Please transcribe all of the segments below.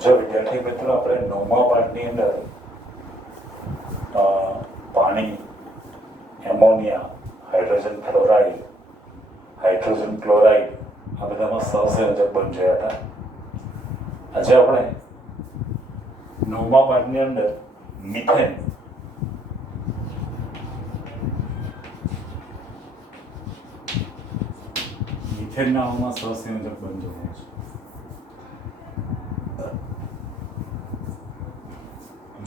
જો વિદ્યાર્થી મિત્રો આપણે 9મા પાઠની અંદર પાણી, ammonia, hydrogen fluoride, hydrogen chloride આ બધામાં સહસંયોજક બન જોયા હતા. આજે આપણે 9મા પાઠની અંદર મિથેન મિથેનના અણુમાં સહસંયોજક બન જોવાનું છે.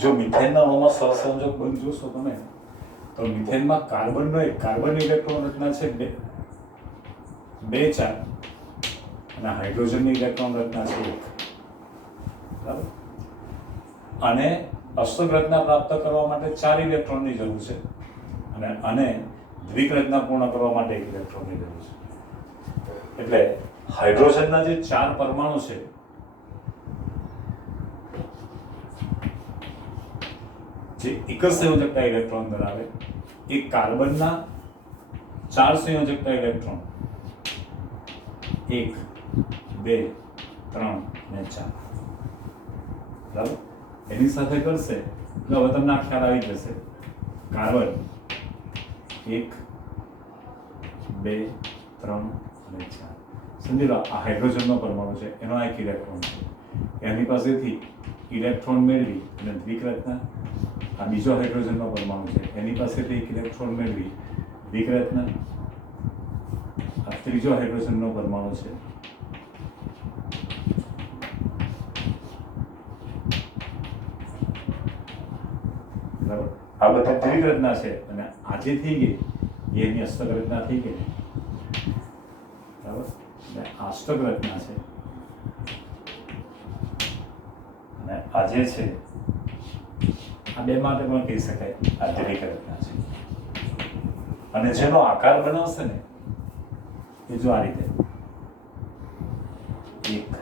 જો મિથેનના અણુમાં સહસંયોજક બન જોશો તમે તો મિથેનમાં કાર્બન ઇલેક્ટ્રોન રચના છે 2 4 અને હાઇડ્રોજનની ઇલેક્ટ્રોન રચના છે 1. બરાબર. અને અષ્ટક રચના પ્રાપ્ત કરવા માટે 4 ઇલેક્ટ્રોનની જરૂર છે અને દ્વિક રચના પૂર્ણ કરવા માટે 1 ઇલેક્ટ્રોનની જરૂર છે. એટલે હાઇડ્રોજનના જે 4 પરમાણુ છે જે એક જ સંયોજકતા ઇલેક્ટ્રોન ધરાવે એ કાર્બનના 4 સંયોજકતા ઇલેક્ટ્રોન 1 2 3 અને 4. બરાબર. એની સાથે કરશે એટલે હવે તમને આ ખ્યાલ આવી જશે. કાર્બન 1 2 3 અને 4. સમજી લો આ હાઇડ્રોજનનો પરમાણુ છે, એનો એક ઇલેક્ટ્રોન છે. એની પાસેથી ઇલેક્ટ્રોન મેળવી અને દ્વિક રચના. આ બીજો હાઇડ્રોજનનો પરમાણુ છે, એની પાસેથી 1 ઇલેક્ટ્રોન મેળવી દ્વિક રચના. આ ત્રીજો હાઇડ્રોજનનો પરમાણુ છે, બરાબર. આ બધા દ્વિક રચના છે અને આજે થઈ ગઈ એની અષ્ટક રચના થઈ ગઈ, બરાબર. એટલે અષ્ટક રચના છે અને આજે છે આ બે માટે પણ કહી શકાય આ દ્વિક રચના છે. અને જેનો આકાર બનાવશે ને એ જો આ રીતે 1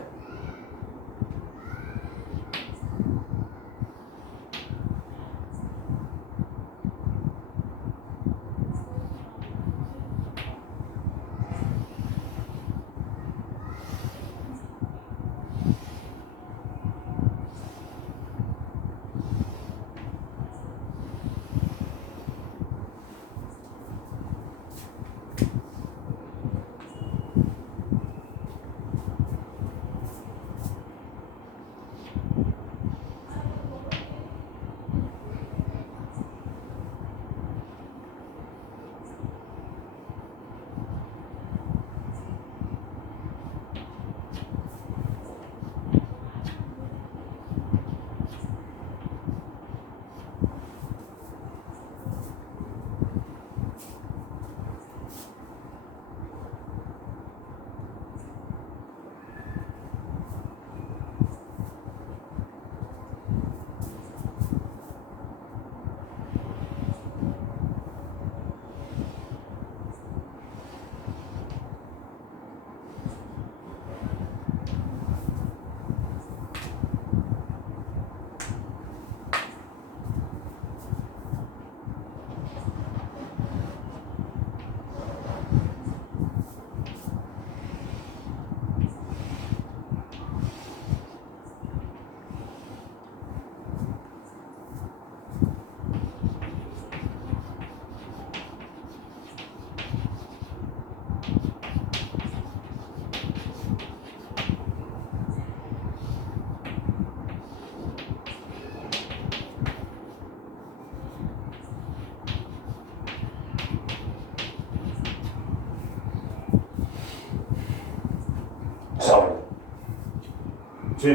જે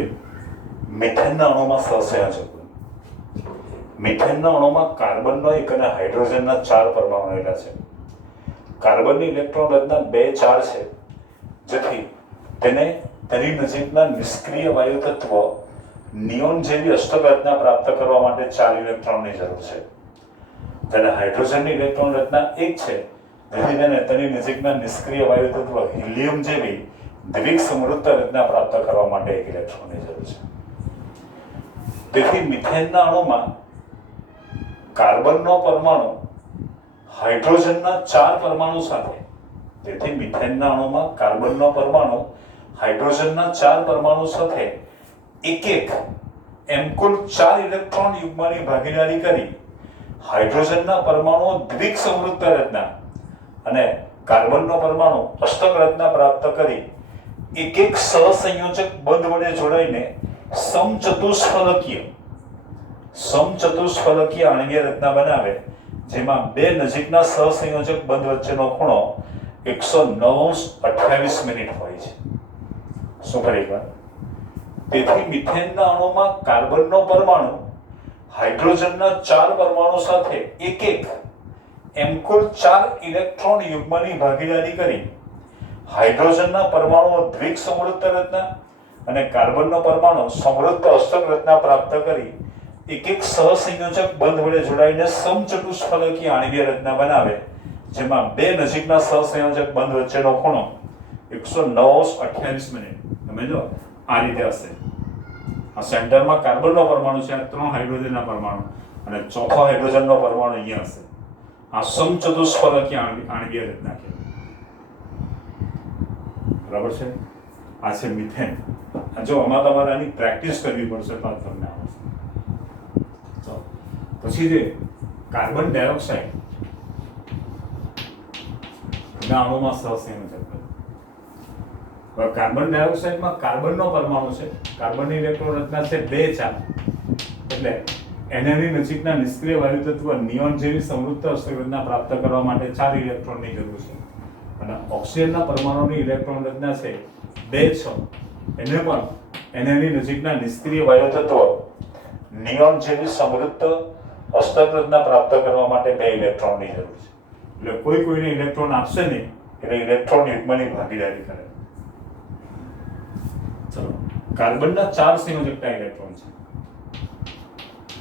મિથેનના અણુમાં સહસંયોજક. મિથેનના અણુમાં કાર્બનનો 1 અને હાઇડ્રોજનના 4 પરમાણુ રહેલા છે. કાર્બનની ઇલેક્ટ્રોન રચના 2 4 છે, જેથી તેને તેની નજીકના નિષ્ક્રિય વાયુ તત્વ નિયોન જેવી અષ્ટક રચના પ્રાપ્ત કરવા માટે 4 ઇલેક્ટ્રોનની જરૂર છે. જ્યારે હાઇડ્રોજનની ઇલેક્ટ્રોન રચના 1 છે, જેથી તેને તેની નજીકના નિષ્ક્રિય વાયુ તત્વ હિલિયમ જેવી દ્વિક સમૃદ્ધ રચના પ્રાપ્ત કરવા માટે 1 ઇલેક્ટ્રોનની જરૂર છે. તેથી મિથેનના અણુમાં કાર્બનનો પરમાણુ હાઇડ્રોજનના 4 પરમાણુ સાથે, તેથી મિથેનના અણુમાં કાર્બનનો પરમાણુ હાઇડ્રોજનના 4 પરમાણુ સાથે એક એમ કુલ 4 ઇલેક્ટ્રોન યુગ્મની ભાગીદારી કરી હાઇડ્રોજનના પરમાણુઓ દ્વિક સમૃદ્ધ રચના અને કાર્બનનો પરમાણુ અષ્ટક રચના પ્રાપ્ત કરી એક સહસંયોજક બંધ વડે જોડાઈને સમચતુષ્ફલકીય આણ્વીય રચના બનાવે, જેમાં બે નજીકના સહસંયોજક બંધ વચ્ચેનો ખૂણો 109.28 હોય છે. શું ફરી એકવાર? તેથી મિથેનના અણુમાં કાર્બનનો પરમાણુ હાઇડ્રોજનના 4 પરમાણુ સાથે એક એમ કુલ 4 ઇલેક્ટ્રોન યુગ્મની ભાગીદારી કરી હાઇડ્રોજનના પરમાણુઓ દ્વિક સમૃદ્ધ રચના અને કાર્બનનો પરમાણુ સમૃદ્ધ અષ્ટક રચના પ્રાપ્ત કરી એક સહસંયોજક બંધ વડે જોડાઈને સમચતુષ્ફલકીય આણ્વીય રચના બનાવે, જેમાં બે નજીકના સહસંયોજક બંધ વચ્ચેનો ખૂણો 109.28. તમે જો આ રીતે હશે. આ સેન્ટરમાં કાર્બનનો પરમાણુ છે, આ 3 હાઇડ્રોજનના પરમાણુ અને ચોથો હાઇડ્રોજનનો પરમાણુ અહીંયા હશે. આ સમચતુષ્ફલકીય આણ્વીય રચના કહેવાય. બરાબર છે? આ છે મિથેન. જો આમાં તમારે આની પ્રેક્ટિસ કરવી પડશે તો તમને આવશે. ચાલો પછી જે કાર્બન ડાયોક્સાઇડ અણુમાં સહસંયોજક. હવે કાર્બન ડાયોક્સાઇડમાં કાર્બનનો પરમાણુ છે, કાર્બનની ઇલેક્ટ્રોન રચના છે 2 4, એટલે એની નજીકના નિષ્ક્રિય વાયુ તત્વ નિયોન જેવી સમૃદ્ધ અષ્ટક રચના પ્રાપ્ત કરવા માટે 4 ઇલેક્ટ્રોનની જરૂર છે. અને ઓક્સિજનના પરમાણુની ઇલેક્ટ્રોન રચના છે 2 6, એને પણ એની નજીકના નિષ્ક્રિય વાયુ તત્વ નિયોન જેવી સમૃદ્ધ અષ્ટક રચના પ્રાપ્ત કરવા માટે 2 ઇલેક્ટ્રોનની જરૂર છે. એટલે કોઈને ઇલેક્ટ્રોન આપશે નહીં, એટલે ઇલેક્ટ્રોન યુગ્મની ભાગીદારી કરે. ચલો, કાર્બનના 4 સંયોજકતા ઇલેક્ટ્રોન છે,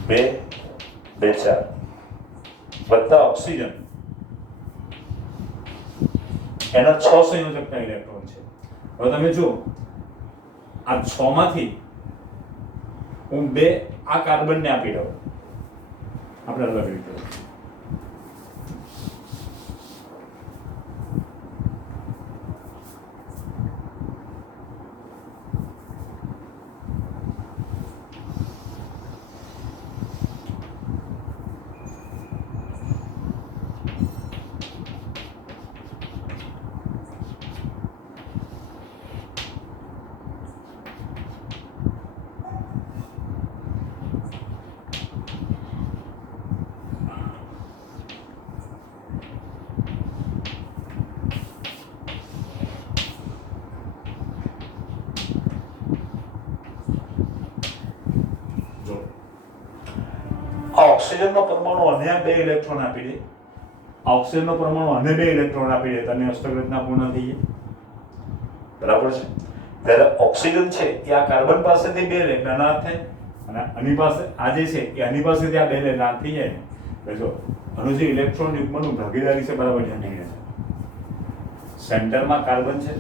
2 2 4 વત્તા ઓક્સિજન એના 6 સંયોજકતા ઇલેક્ટ્રોન છે. હવે તમે જો આ 6 માંથી હું 2 આ કાર્બનને આપી દઉં, આપણે અલગ રીતે. ઓક્સિજનનો પરમાણુ અને 2 ઇલેક્ટ્રોન આપી દે, ઓક્સિજનનો પરમાણુ અને 2 ઇલેક્ટ્રોન આપી દે, તને અષ્ટક રચના પૂર્ણ થઈ જાય. બરાબર છે? ત્યારે ઓક્સિજન છે એ આ કાર્બન પાસેથી 2 લે એટલે અનાથ થાય, અને આની પાસે આ જે છે એ આની પાસેથી આ 2 લે અનાથ થઈ જાય ને. એટલે જો આનું જે ઇલેક્ટ્રોન યુગ્મનું ભાગીદારી છે, બરાબર ધ્યાન રાખી છે. સેન્ટરમાં કાર્બન છે,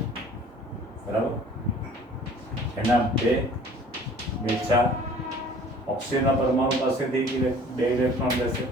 બરાબર, એના 2 2 4 ઓક્સિજનના પરમાણુ પાસેથી 2 ઇલેક્ટ્રોન લેશે.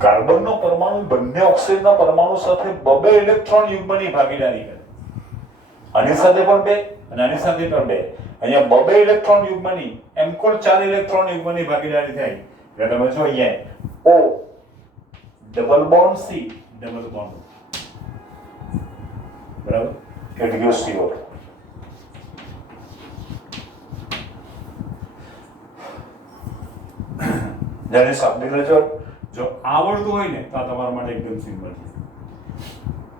કાર્બનનો પરમાણુ બંને ઓક્સિજનના પરમાણુ સાથે 2 ઇલેક્ટ્રોન યુગ્મની ભાગીદારી કરે. આની સાથે પણ 2 અને આની સાથે પણ 2. અહીંયા 2 ઇલેક્ટ્રોન યુગ્મની એમ કુલ 4 ઇલેક્ટ્રોન યુગ્મની ભાગીદારી થાય. એટલે તમે જો અહીંયા O double bond C double bond, બરાબર, એટલે CO. જેને સાબની રજૂઆત જો આવડતું હોય ને તો તમારા માટે એકદમ સિમ્પલ છે.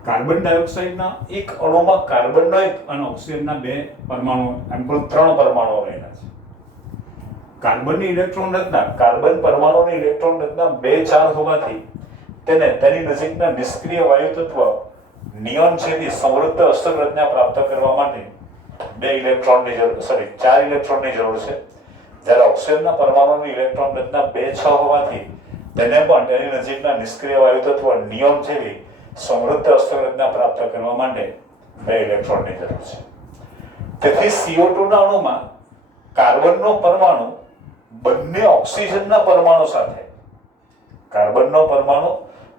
કાર્બન ડાયોક્સાઇડના એક અણુમાં કાર્બનનો એક અને ઓક્સિજનના 2 પરમાણુ, એમ કુલ 3 પરમાણુઓ રહેલા છે. કાર્બનની ઇલેક્ટ્રોન રચના, કાર્બન પરમાણુની ઇલેક્ટ્રોન રચના 2 4 હોવાથી તેને તેની નજીકના નિષ્ક્રિય વાયુ તત્વ નિયોન જેવી સમૃદ્ધ અષ્ટક રચના પ્રાપ્ત કરવા માટે 4 ઇલેક્ટ્રોનની જરૂર છે. જ્યારે ઓક્સિજનના પરમાણુની ઇલેક્ટ્રોન રચના 2 6 હોવાથી તેને પણ તેની નજીકના નિષ્ક્રિય વાયુ તત્વ નિયોન જેવી સમૃદ્ધ અષ્ટક રચના પ્રાપ્ત કરવા માટે 2 ઇલેક્ટ્રોનની જરૂર છે. તેથી CO2 ના અણુમાં કાર્બનનો પરમાણુ બંને ઓક્સિજનના પરમાણુ સાથે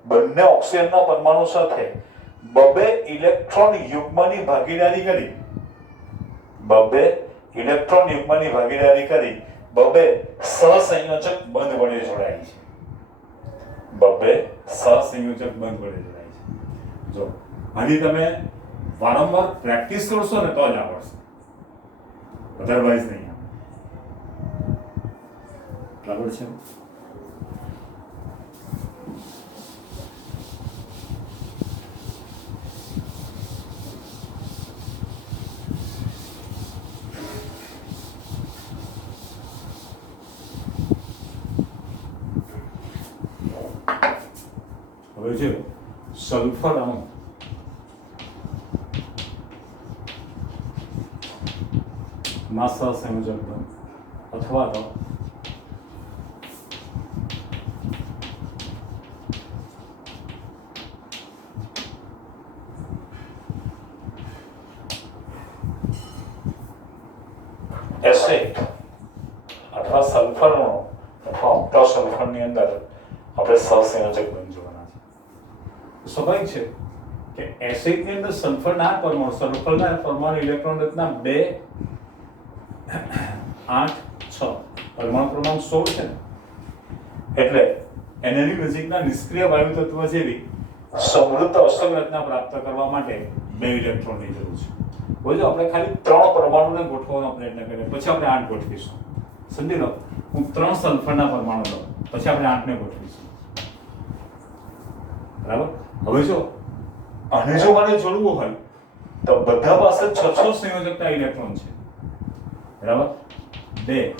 બંને ઓક્સિજનના પરમાણુ સાથે 2 ઇલેક્ટ્રોન યુગ્મની ભાગીદારી કરી 2 સહસંયોજક બંધ વડે જોડાય છે. 2 સહસંયોજક બંધ વડે જોડાય છે. જો આની તમે વારંવાર પ્રેક્ટિસ કરશો ને તો જ આવડશે, અધરવાઇઝ નહીં આવે. બરાબર છે? હવે છે સલ્ફર અણુ માં સહસંયોજક બંધ અથવા તો એસિડ અથવા સલ્ફર અણુ અથવા ઓક્ટોસલ્ફરની અંદર આપણે સહસંયોજક બંધ જોવાના છે. સ્વાભાવિક છે કે એસિડની અંદર સલ્ફરના પરમાણુ ઇલેક્ટ્રોન રચના 2 8 6 પરમાણુ ક્રમાંક 16 છે ને, એટલે એની નજીકના નિષ્ક્રિય વાયુ તત્વ જેવી સમૃદ્ધ અષ્ટક રચના પ્રાપ્ત કરવા માટે 2 ઇલેક્ટ્રોનની જરૂર છે. બોલો આપણે ખાલી 3 પરમાણુને ગોઠવવાનો પ્રયત્ન કરીએ, પછી આપણે 8 ગોઠવીશું. સમજી લો, હું 3 સલ્ફરના પરમાણુ લઉં, પછી આપણે 8 ને ગોઠવીશું. બરાબર? હવે જો આને જો મારે જોડવું હોય તો બધા પાસે 6 સંયોજકતા ઇલેક્ટ્રોન છે. બરાબર? 2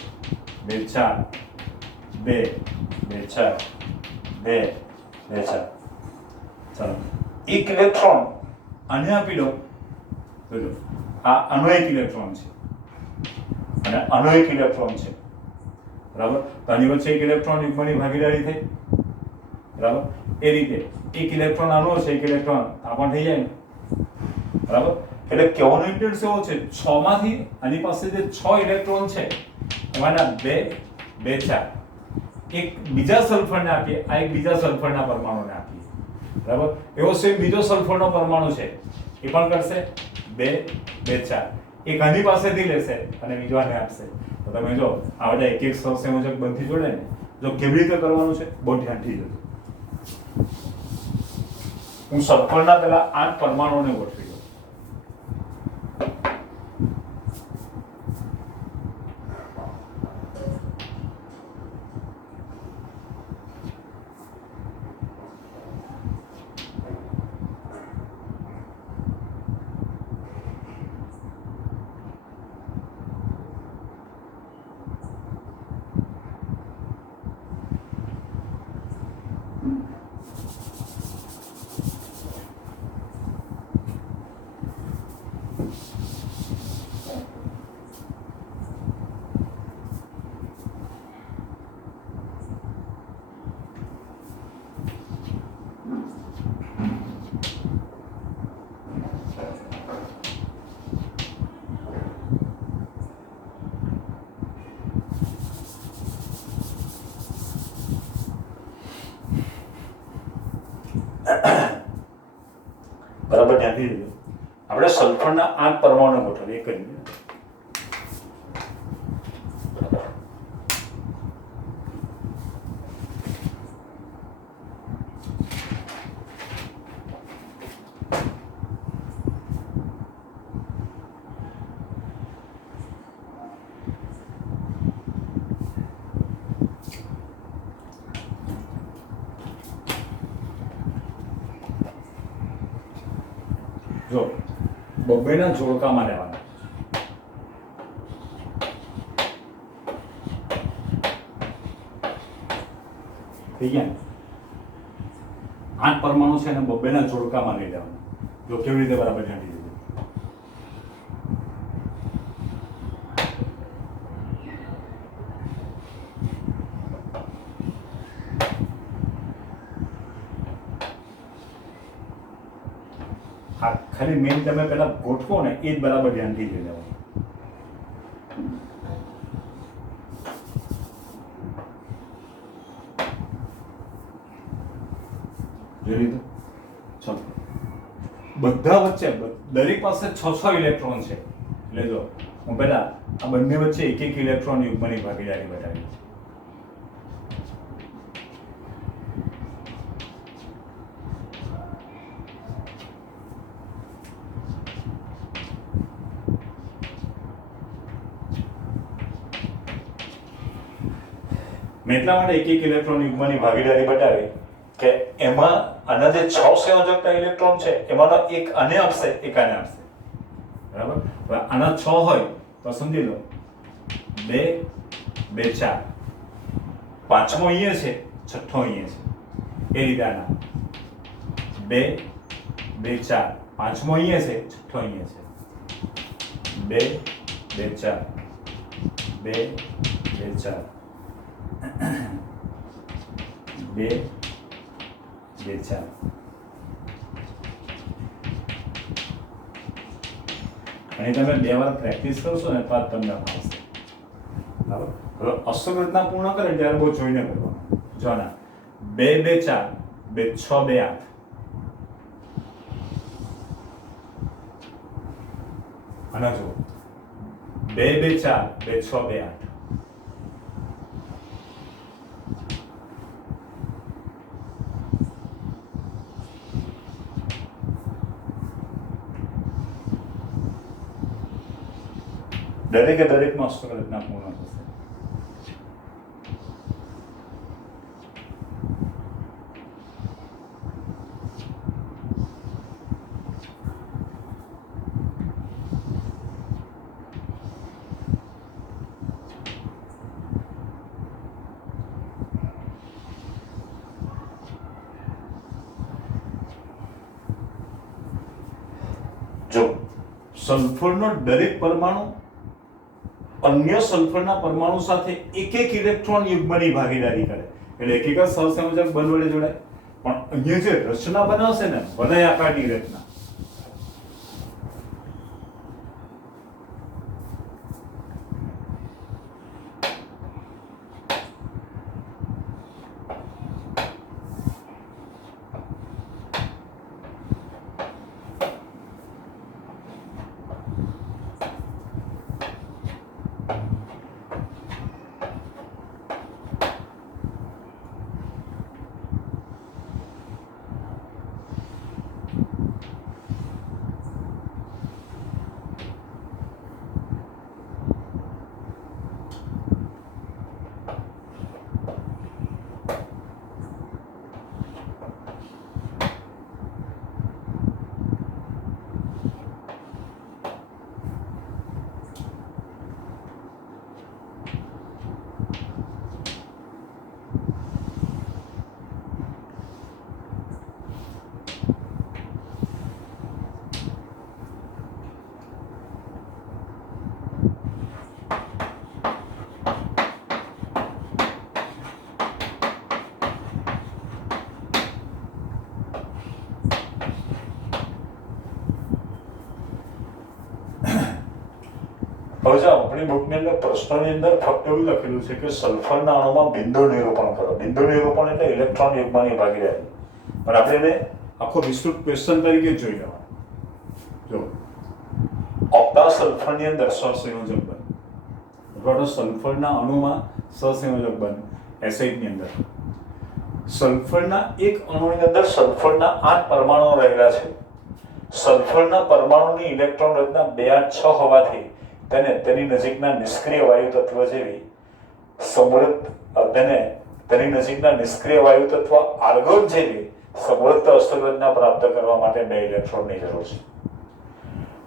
2 4 2 2 4 2 2 4. ચાલો, એક ઇલેક્ટ્રોન આને આપી દો. જોજો, આનો એક ઇલેક્ટ્રોન છે અને આનો એક ઇલેક્ટ્રોન છે. બરાબર? તો આની વચ્ચે એક ઇલેક્ટ્રોન યુગ્મની ભાગીદારી થઈ. બરાબર? એ રીતે એક ઇલેક્ટ્રોન આનો છે, એક ઇલેક્ટ્રોન આ પણ થઈ જાય ને. બરાબર? એટલે કહેવાનો ઇન્ટેન્સ એવો છે, 6 માંથી આની પાસે જે 6 ઇલેક્ટ્રોન છે એમાંના 2 2 4 એક બીજા સલ્ફરને આપીએ, આ એક બીજા સલ્ફરના પરમાણુને આપીએ. બરાબર? એવો સેમ બીજો સલ્ફરનો પરમાણુ છે, એ પણ કરશે 2 2 4. એક આની પાસેથી લેશે અને બીજો આને આપશે. તો તમે જો આ બધા એક એક સહસંયોજક બંધથી જોડે ને, જો કેવી રીતે કરવાનું છે બહુ ધ્યાનથી જોજો. હું સલ્ફરના પેલા 8 પરમાણુને ગોઠવી દઉં. બરાબર ધ્યાનથી જોજો. આપણે સલ્ફરના 8 પરમાણુ ગોઠવીએ કરીને. જો બબ્બેના જોડકામાં રહેવાના. થઈ ગયા? 8 પરમાણુ છે અને બબ્બેના જોડકામાં લઈ લેવાના. જો કેવી રીતે બરાબર છાંટી દીધું. હા, ખાલી મેઇન તમે પેલા ગોઠવો ને એ જ બરાબર ધ્યાનથી લઈ લેવાનું. જોઈ લીધું? ચલો, બધા વચ્ચે દરેક પાસે 6 ઇલેક્ટ્રોન છે. એટલે જો હું પહેલા આ બંને વચ્ચે એક ઇલેક્ટ્રોન યુગ્મની ભાગીદારી બતાવી. મેં એટલા માટે એક ઇલેક્ટ્રોન યુગ્મની ભાગીદારી બતાવી કે એમાં આના જે 6 સંયોજકતા ઇલેક્ટ્રોન છે એમાંનો એક આને આપશે, એક આને આપશે. બરાબર? હવે આના 6 હોય તો સમજી લો 2 2 4, પાંચમો અહીંયા છે, છઠ્ઠો અહીંયા છે. એ રીતે આના 2 2 4, પાંચમો અહીંયા છે, છઠ્ઠો અહીંયા છે. 2 2 4, 2 2 4, 2 2 4. અને તમે 2 વાર પ્રેક્ટિસ કરશો ને તો જ તમને આવશે. બરાબર? હવે અસલ રચના પૂર્ણ કરે ત્યારે બહુ જોઈને કરવાનું. જો ના 2 2 4, 2 6 2 8. આના જુઓ 2 2 4, 2 6 2 8. દરેકે દરેકનો અસ્ત્ર રચના પૂર્ણ થશે. જો સલ્ફરનો દરેક પરમાણુ અન્ય સલ્ફરના પરમાણુ સાથે એક ઇલેક્ટ્રોન યુગ્મની ભાગીદારી કરે એટલે એક સહસંયોજક બંધ વડે જોડાય. પણ અહીંયા જે રચના બનાવશે ને વલય આકારની રચના, હવે જો આપણી બુકની અંદર પ્રશ્નની અંદર ફક્ત એવું લખેલું છે કે સલ્ફરના અણુમાં બિંદુ નિરૂપણ કરો. બિંદુ નિરૂપણ એટલે ઇલેક્ટ્રોન યુગ્મની ભાગીદારી. પણ આપણે એને આખો વિસ્તૃત ક્વેશ્ચન તરીકે જોઈ લેવાનું. જો ઓક્ટા સલ્ફરની અંદર સહસંયોજક બંધ અથવા તો સલ્ફરના અણુમાં સહસંયોજક બંધ એસિડની અંદર સલ્ફરના એક અણુની અંદર સલ્ફરના 8 પરમાણુઓ રહેલા છે. સલ્ફરના પરમાણુની ઇલેક્ટ્રોન રચના 2 8 6 હોવાથી તેને તેની નજીકના નિષ્ક્રિય વાયુ તત્વ જેવી સમૃદ્ધ તેની નજીકના નિષ્ક્રિય વાયુ તત્વ આર્ગોન જેવી સમૃદ્ધ અસ્ત્ર રચના પ્રાપ્ત કરવા માટે 2 ઇલેક્ટ્રોનની જરૂર છે.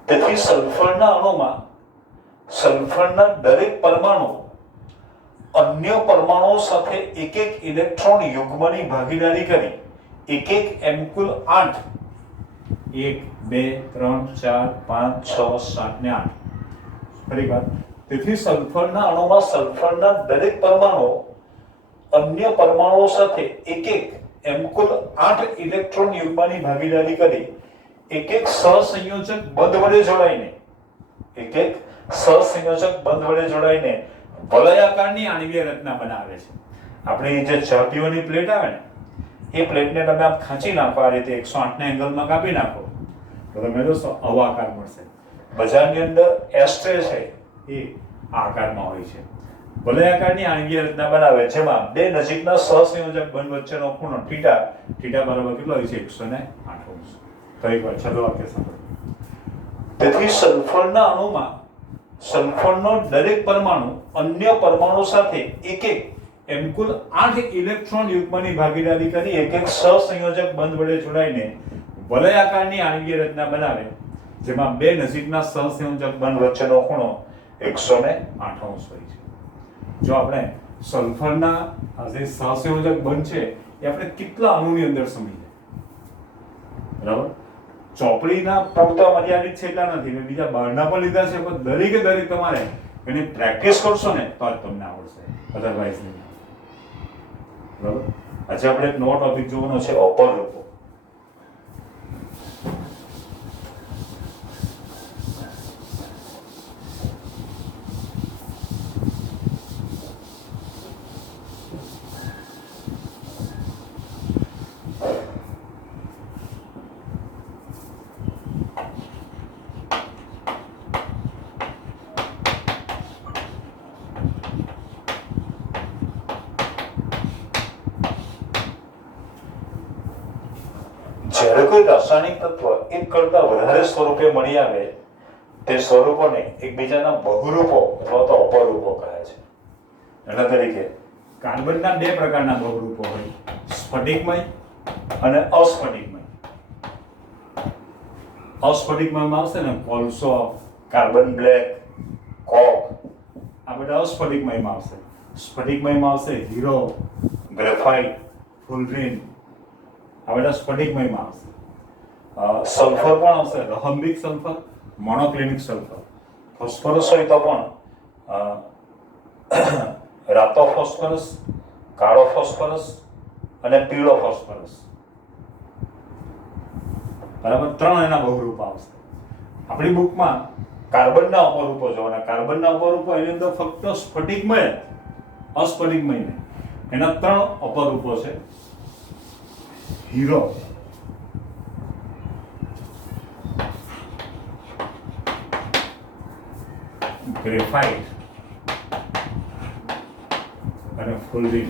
તેથી સલ્ફરના અણુમાં સલ્ફરના દરેક પરમાણુ અન્ય પરમાણુઓ સાથે એક ઇલેક્ટ્રોન યુગ્મની ભાગીદારી કરી એક એમ કુલ 8 1 2 3 4 5 6 7 ને 8 ફરી વાર તેથી સલ્ફરના અણુમાં સલ્ફરના દરેક પરમાણુ અન્ય પરમાણુઓ સાથે એક એમ કુલ 8 ઇલેક્ટ્રોન યુગ્મની ભાગીદારી કરી એક સહસંયોજક બંધ વડે જોડાઈને વલયાકારની આણ્વીય રચના બનાવે છે. આપણે જે ચા પીવાની પ્લેટ આવે ને એ પ્લેટને તમે આમ ખાંચી નાખો, આ રીતે 108 ના એંગલમાં કાપી નાખો તો તમે જોશો આવો આકાર મળશે. બજારની અંદર એસ્ટ્રે છે એ આ આકારમાં હોય છે. વલયાકારની આણ્વીય રચના બનાવે જેમાં બે નજીકના સહસંયોજક બંધ વચ્ચેનો ખૂણો થીટા બરાબર કેટલો હોય છે? 108 તો એકવાર છેલ્લો વાક્ય સાંભળો. તેથી સલ્ફરના અણુમાં સલ્ફરનો દરેક પરમાણુ અન્ય પરમાણુ સાથે એક એમ કુલ 8 ઇલેક્ટ્રોન યુગ્મની ભાગીદારી કરી એક સહસંયોજક બંધ વડે જોડાઈને વલયાકારની આણ્વીય રચના બનાવે જેમાં બે નજીકના સહસંયોજક બંધ વચ્ચેનો ખૂણો 108 હોય છે. જો આપણે સલ્ફરના આ જે સહસંયોજક બંધ છે એ આપણે કેટલા અણુની અંદર સમજીએ, બરાબર? ચોપડીના પૂરતા મર્યાદિત છે એટલા નથી, મેં બીજા બહારના પણ લીધા છે, પણ દરેકે દરેક તમારે એની પ્રેક્ટિસ કરશો ને તો જ તમને આવડશે, અધરવાઇઝ નહીં. બરાબર? આજે આપણે એક નવો ટોપિક જોવાનો છે, અપરૂપો. જ્યારે કોઈ રાસાયણિક તત્વ એક કરતા વધારે સ્વરૂપે મળી આવે તે સ્વરૂપોને એકબીજાના બહુરૂપો અથવા તો અપરૂપો કહે છે. દાખલા તરીકે કાર્બનના બે પ્રકારના બહુરૂપો હોય, સ્ફટિકમય અને અસ્ફટિકમય. અસ્ફટિકમયમાં આવશે ને કોલસો, કાર્બન બ્લેક, કોક, આ બધા અસ્ફટિકમયમાં આવશે. સ્ફટિકમયમાં આવશે હીરો, ગ્રેફાઇટ, ફુલરીન, આ બધા સ્ફટિકમયમાં આવશે. સલ્ફર પણ આવશે, રહંબિક સલ્ફર, મોનોક્લિનિક સલ્ફર. ફોસ્ફરસ હોય તો પણ રાતો ફોસ્ફરસ, કાળો ફોસ્ફરસ અને પીળો ફોસ્ફરસ. બરાબર? 3 એના બહુરૂપ આવશે. આપણી બુકમાં કાર્બનના અપરૂપો જોવાના. કાર્બનના અપરૂપો એની અંદર ફક્ત સ્ફટિકમય, અસ્ફટિકમય નહીં, એના 3 અપરૂપો છે. હીરો, ગ્રેફાઇટ અને ફુલરીન.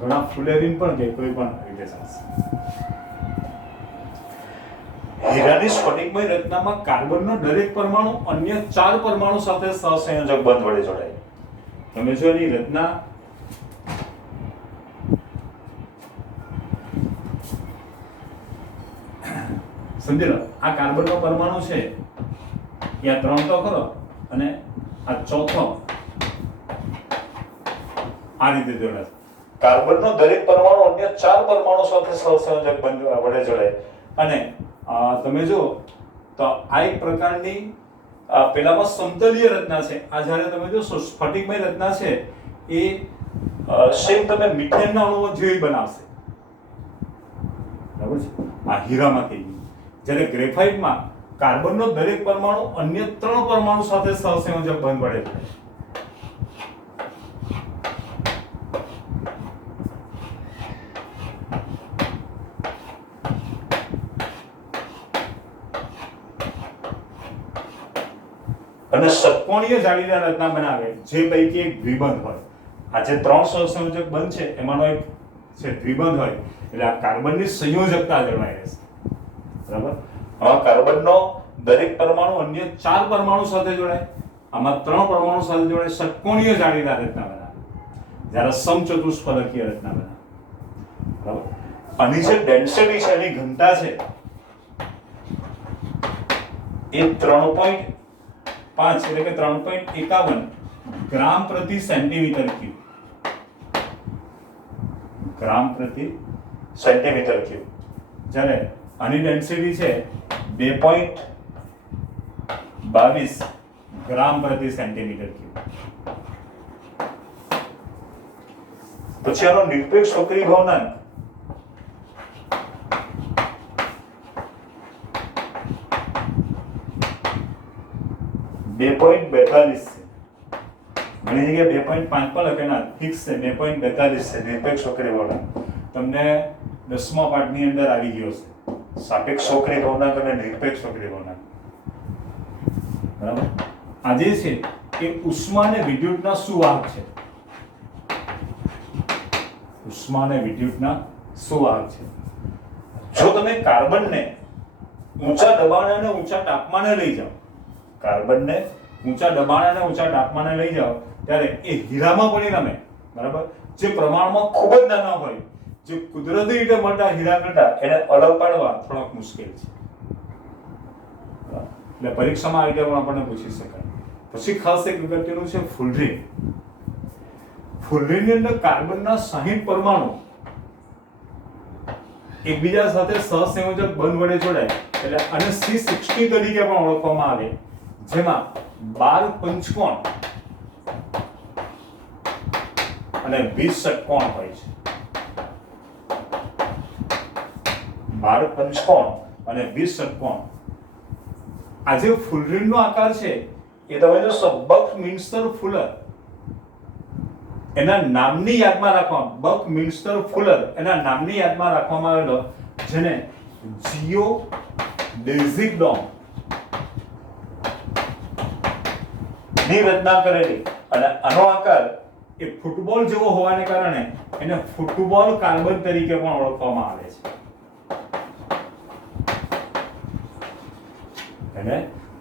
ઘણા ફુલેરીન પણ કે કોઈ પણ રીતે ચાલશે. હીરાની સ્ફટિકમય રચનામાં કાર્બનનો દરેક પરમાણુ અન્ય 4 પરમાણુ સાથે સહસંયોજક બંધ વડે જોડાય. તમે જો એની રચના સમજી લો, આ કાર્બનનો પરમાણુ છે, ત્યાં 3 તો ખરો અને આ ચોથો આ રીતે જોડાશે. કાર્બનનો દરેક પરમાણુ અન્ય 4 પરમાણુ સાથે સહસંયોજક બંધ વડે જોડાય. અને તમે જો તો આ એક પ્રકારની પેલામાં સમતલીય રચના છે. આ જ્યારે તમે જોશો સ્ફટિકમય રચના છે એ સેમ તમે મિથેનના અણુઓ જેવી બનાવશે. બરાબર છે? આ હીરામાં થઈ ગયું. જ્યારે ગ્રેફાઇટમાં કાર્બનનો દરેક પરમાણુ અન્ય 3 પરમાણુ સાથે સહસંયોજક બંધ વડે જોડાય. અને ષટકોણીય જાળીદાર રચના બનાવે જે પૈકી એક દ્વિબંધ હોય. આ જે 3 સહસંયોજક બંધ છે એમાંનો એક છે દ્વિબંધ હોય, એટલે આ કાર્બનની સંયોજકતા જળવાઈ રહેશે. બરાબર? હવે કાર્બનનો દરેક પરમાણુ અન્ય 4 પરમાણુ સાથે જોડાય, આમાં 3 પરમાણુ સાથે જોડાય, ષટકોણીય જાળીદાર રચના બનાવે. જ્યારે સમચતુષ્ફલકીય રચના બનાવે. બરાબર? આની જે ડેન્સિટી છે, એની ઘનતા છે એ 3.5 એટલે કે 3.51 ગ્રામ પ્રતિ સેન્ટીમીટર ક્યુબ. ગ્રામ પ્રતિ સેન્ટીમીટર ક્યુબ. જ્યારે આની ડેન્સિટી છે 2.22 ગ્રામ પ્રતિ સેન્ટીમીટર ક્યુબ. પછી આનો નિરપેક્ષ વક્રી ભવનાંક 2.42 છે. ઘણી જગ્યાએ 2.5 પણ લખેલા ફિક્સ છે. 2.42 છે નિરપેક્ષ વક્રી ભવનાંક. તમને 10મા પાઠની અંદર આવી ગયો છે સાપેક્ષ વક્રી ભવનાંક અને નિરપેક્ષ વક્રી ભવનાંક. બરાબર. આજે છે કે ઉષ્મા અને વિદ્યુતના સુવાહક છે. ઉષ્મા અને વિદ્યુતના સુવાહક છે. જો તમે કાર્બનને ઊંચા દબાણ અને ઊંચા તાપમાને લઈ જાઓ, કાર્બનને ઊંચા દબાણ અને ઊંચા તાપમાને લઈ જાઓ ત્યારે એ હીરામાં પરિણમે. બરાબર. જે પ્રમાણમાં ખૂબ જ નાના હોય, જે કુદરતી રીતે મળતા હીરા કરતા એને અલગ પાડવા થોડોક મુશ્કેલ છે. એટલે પરીક્ષામાં આવી જાય આપણને પૂછી શકાય. પછી ખાસ એક અગત્યનું છે ફુલરીન. ફુલરીનની અંદર કાર્બનના 60 પરમાણુ એકબીજા સાથે સહસંયોજક બંધ વડે જોડાય એટલે આને C60 તરીકે પણ ઓળખવામાં આવે, જેમાં 12 પંચકોણ અને 20 ષટકોણ હોય છે. 12 પંચકોણ અને 20 ષટકોણ. આ જે ફુલરીનનો આકાર છે એ તમે જોશો બકમિન્સ્ટર ફુલર એના નામની યાદમાં રાખવા, બકમિન્સ્ટર ફુલર એના નામની યાદમાં રાખવામાં આવેલો, જેને જીઓડેઝિક ડોમ ની રચના કરેલી. અને આનો આકાર એ ફૂટબોલ જેવો હોવાને કારણે એને ફૂટબોલ કાર્બન તરીકે પણ ઓળખવામાં આવે છે. એને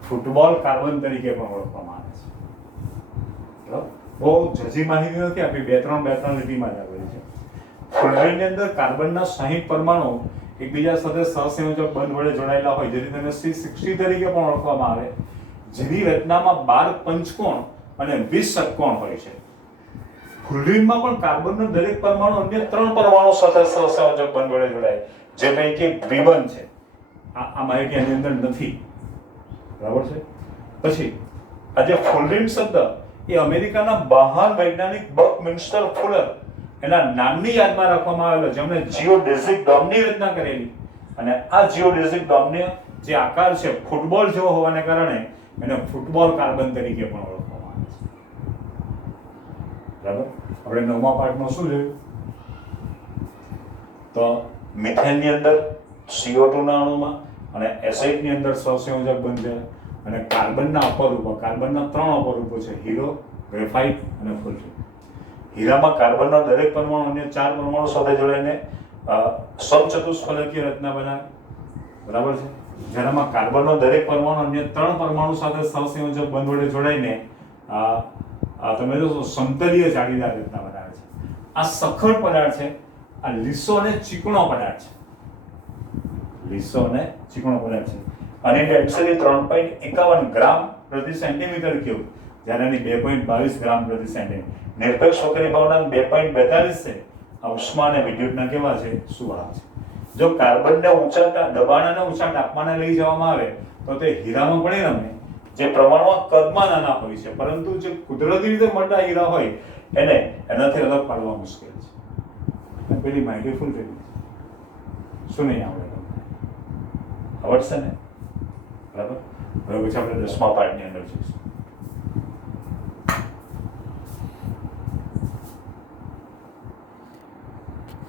ફૂટબોલ કાર્બન તરીકે પણ ઓળખવામાં આવે છે. બહુ જજી માહિતી નથી આપી, બે ત્રણ લીટીમાં જ આપેલી છે. ફુલરીનની અંદર કાર્બનના 60 પરમાણુ એકબીજા સાથે સહસંયોજક બંધ વડે જોડાયેલા હોય, જેથી તેને C60 તરીકે પણ ઓળખવામાં આવે, જેની રચનામાં 12 પંચકોણ અને 20 ષટકોણ હોય છે. ફુલરીનમાં પણ કાર્બનનો દરેક પરમાણુ અન્ય 3 પરમાણુ સાથે સહસંયોજક બંધ વડે જોડાય, જે પૈકી V1 છે. આ માહિતી આની અંદર નથી. બરાબર છે. પછી આ જે ફુલરીન શબ્દ એ અમેરિકાના મહાન વૈજ્ઞાનિક બકમિન્સ્ટર ફુલર એના નામની યાદમાં રાખવામાં આવેલો, જેમણે જીઓડેઝિક ડોમની રચના કરેલી. અને આ જીઓડેઝિક ડોમને જે આકાર છે ફૂટબોલ જેવો હોવાને કારણે એને ફૂટબોલ કાર્બન તરીકે પણ ઓળખવામાં આવે છે. બરાબર. આપણે 9મા પાઠમાં શું જોયું? તો મિથેનની અંદર CO2 ના અણુમાં અને એસિડની અંદર સહસંયોજક બંધ છે. અને કાર્બનના અપરૂપો, કાર્બનના 3 અપરૂપો છે: હીરો, ગ્રેફાઇટ અને ફુલરીન. હીરામાં કાર્બનના દરેક પરમાણુ અન્ય 4 પરમાણુ સાથે જોડાઈને સમચતુષ્ફલકીય રચના બનાવે. બરાબર છે. જેનામાં કાર્બનનો દરેક પરમાણુ અન્ય 3 પરમાણુ સાથે સહસંયોજક બંધ વડે જોડાઈને તમે જોશો સમતલીય જાળીદાર રચના બનાવે છે. આ સખડ પદાર્થ છે. આ લીસો અને ચીકણો પદાર્થ છે. લીસો અને ચીકણો પદાર્થ છે. અને ડેન્સિટી 3.51 ગ્રામ પ્રતિ સેન્ટીમીટર ક્યુબ, જ્યારે એની 2.22 ગ્રામ પ્રતિ સેન્ટીમીટર. નિરપેક્ષ વક્રી ભવનાંક 2.42 છે. આ ઉષ્મા અને વિદ્યુતના કેવા છે? સુવાહક છે. જો કાર્બનને ઊંચા દબાણ અને ઊંચા તાપમાને લઈ જવામાં આવે તો તે હીરામાં પરિણમે, જે પ્રમાણમાં કદમાં નાના હોય છે, પરંતુ જે કુદરતી રીતે મળતા હીરા હોય એને એનાથી અલગ પાડવા મુશ્કેલ છે. પેલી માહિતી ફૂલ થઈ ગઈ. શું નહીં આવડે તમને? આવડશે ને? બરાબર. હવે પછી આપણે 10મા પાઠની અંદર જોઈશું.